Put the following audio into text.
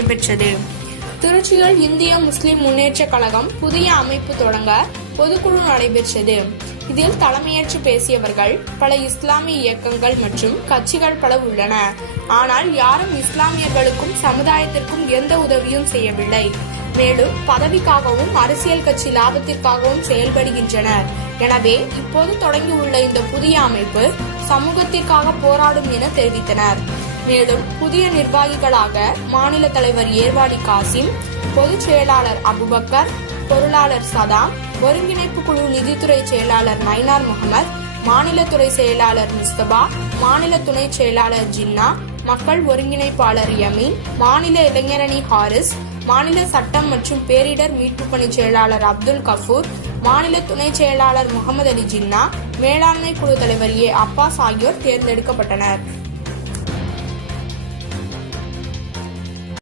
நடைபெற்றது. திருச்சியில் இந்திய முஸ்லிம் முன்னேற்ற கழகம் புதிய அமைப்பு தொடங்க பொதுக்குழு நடைபெற்றது. இதில் தலைமையேற்று பேசியவர்கள் பல இஸ்லாமிய இயக்கங்கள் மற்றும் கட்சிகள் பல உள்ளன. ஆனால் யாரும் இஸ்லாமியர்களுக்கும் சமுதாயத்திற்கும் எந்த உதவியும் செய்யவில்லை. மேலும் பதவிக்காகவும் அரசியல் கட்சி லாபத்திற்காகவும் செயல்படுகின்றனர். எனவே இப்போது தொடங்கியுள்ள இந்த புதிய அமைப்பு சமூகத்திற்காக போராடும் என தெரிவித்தனர். மேலும் புதிய நிர்வாகிகளாக மாநில தலைவர் ஏர்வாடி காசிம், பொதுச் செயலாளர் அபுபக்கர், பொருளாளர் சதாம், ஒருங்கிணைப்பு குழு நிதித்துறை செயலாளர் நைனார் முகமது, மாநில துறை செயலாளர் முஸ்தபா, மாநில துணை செயலாளர் ஜின்னா, மக்கள் ஒருங்கிணைப்பாளர் யமீன், மாநில இளைஞரணி ஹாரிஸ், மாநில சட்டம் மற்றும் பேரிடர் மீட்பு பணி செயலாளர் அப்துல் கஃபூர், மாநில துணை செயலாளர் முகமது அலி ஜின்னா, மேலாண்மை குழு தலைவர் ஏ அப்பாஸ் ஆகியோர் தேர்ந்தெடுக்கப்பட்டனர்.